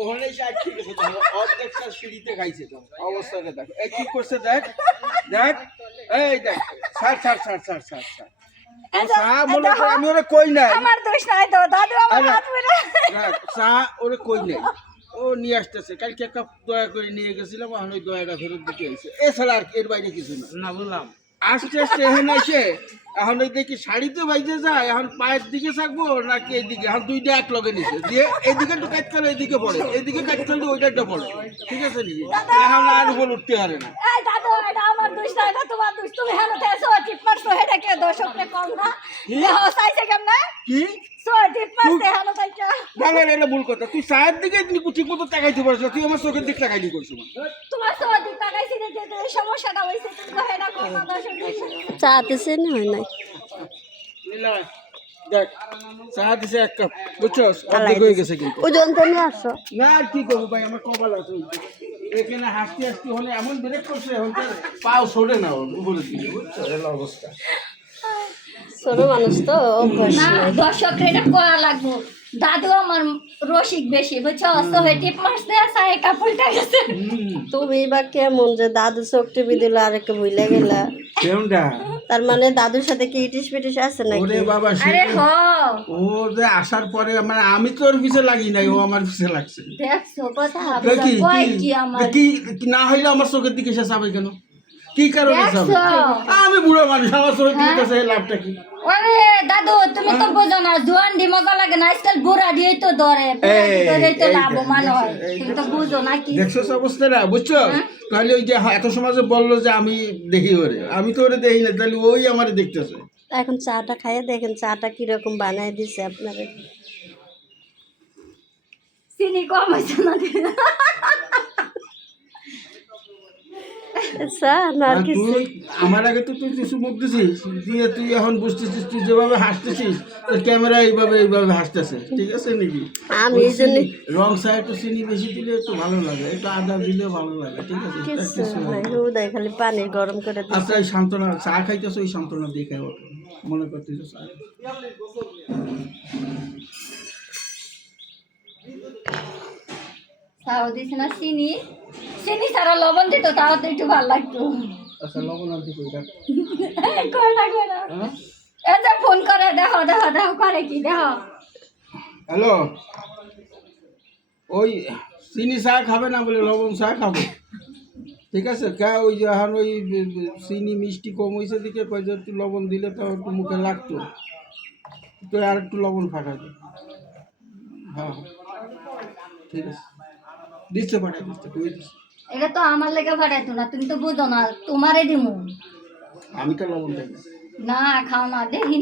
ওখানে ষাট ঠিক আছে অর্ধেকটা সিঁড়িতে খাইছে তো অবস্থাটা দেখো এই কি করছে দেখ দেখ এই দেখ ছাড় ছাড় ছাড় ছাড় ছাড় ছাড় চা মনে করে আমি ওরে কই নাই আমার দোষ নাই তো দাদু আমার হাত ধরে দেখ চা ওরে কই নাই ও নিয়ে আসতেছে কালকে একটা দয়া করে নিয়ে গেছিলাম এখন ওই দয়াটা ফেরত দিতে হয়েছে এছাড়া আর এর বাইরে কিছু না না বললাম আস্তে আস্তে এখানে এসে এখন ওই দেখি শাড়িতে বাইজে যায় এখন পায়ের দিকে থাকবো নাকি এইদিকে এখন দুইটা এক লগে নিছে দিয়ে এইদিকে একটু কাজ করলে এইদিকে পড়ে এইদিকে কাজ করলে ওইটা একটা পড়ে ঠিক আছে নাকি এখন আর উপর উঠতে পারে না এই দাদু এটা আমার দোষ না এটা তোমার দোষ তুমি হেন তেছো টিপ মারছো এটা কে দর্শককে কম না দেহ চাইছে কেমনে কি সো টিপ মারছে হেন তাইকা না না এটা ভুল কথা তুই চায়ের দিকে ঠিক মতো তাকাইতে পারছ তুই আমার চোখের দিক তাকাইলি করছো তোমার সো টিপ তাকাইছি যে সমস্যাটা হইছে তুমি কহে না কোন দর্শক চাতেছে না হয় নাই দেখ চা দিছে এক কাপ বুঝছো অর্ধেক হয়ে গেছে কিন্তু ওজন তো নিয়ে আসো না আর কি করবো ভাই আমার কপাল আছে এখানে হাসতে হাসতে হলে এমন ব্রেক করছে হয়তো পাও সরে না ওর উপরে দিকে বুঝছো এর অবস্থা ছোট মানুষ তো অভ্যাস না নাই। দর্শককে এটা করা লাগবো দাদু আমার রসিক বেশি বুঝছো সো টিপ মারছে সাই কাপড়টা গেছে তুমি বা কেমন যে দাদু চোখ টিপি দিল আর একটা ভুলে গেলা কেমনটা তার মানে দাদুর সাথে কি ইটিস পিটিস আছে নাকি ওরে বাবা আরে হ ও যে আসার পরে মানে আমি তো ওর পিছে লাগি নাই ও আমার পিছে লাগছে দেখছো কথা দেখি কই কি আমার কি না হইলে আমার চোখের দিকে সে যাবে কেন কি কারণে যাবে দেখছো আমি বুড়ো মানুষ আমার চোখের দিকে কাছে লাভটা কি আরে দাদু তুমি তো বোঝো না জোয়ান দি মজা লাগে না আজকাল বুড়া দিয়েই তো ধরে ধরেই তো লাভবান হয় তুমি তো বুঝো না কি দেখছো অবস্থাটা বুঝছো তাহলে ওই যে এত সমাজে বললো যে আমি দেখি ওরে আমি তো ওরে দেখি না তাহলে ওই আমার দেখতেছে এখন চাটা খাইয়ে দেখেন চাটা কিরকম বানায় দিছে আপনারা চিনি কম হয়েছে না চা না আর আর কিছু তুই আমার আগে তো তুই কিছু মুখ দিছিস দিয়ে তুই এখন বুঝতেছিস তুই যেভাবে হাসতেছিস তোর ক্যামেরা এইভাবে হাসতেছে ঠিক আছে নাকি আমি এই জন্য রং সাইড একটু চিনি বেশি দিলে একটু ভালো লাগে একটু আদা দিলে ভালো লাগে ঠিক আছে তার কিছু কিছু না। নাই উদয় খালি পানি গরম করে দিছে আচ্ছা এই সান্ত্বনা চা খাইতেছো ওই সান্ত্বনা দিয়ে খাই ওঠো মনে করতেছো চা তাও দিছে না চিনি চিনি ছাড়া লবণ দিত তাও তো একটু ভালো লাগতো আচ্ছা লবণ আনতে কই রাখ কই না এই যে ফোন করে দেখো দেখো দেখো করে কি দেখো হ্যালো ওই চিনি চা খাবে না বলে লবণ চা খাবো ঠিক আছে কে ওই যে এখন ওই চিনি মিষ্টি কম হয়েছে দিকে কয় যে একটু লবণ দিলে তো একটু মুখে লাগতো তো আর একটু লবণ ফাটাবে হ্যাঁ ঠিক আছে দিচ্ছে পাঠাই দিচ্ছে কই দিচ্ছে এটা তো আমার লেগে ফাটাইতো না তুমি তো বুঝো না তোমারে দিমু আমি তো লবণ খাই না না খাও না দেখি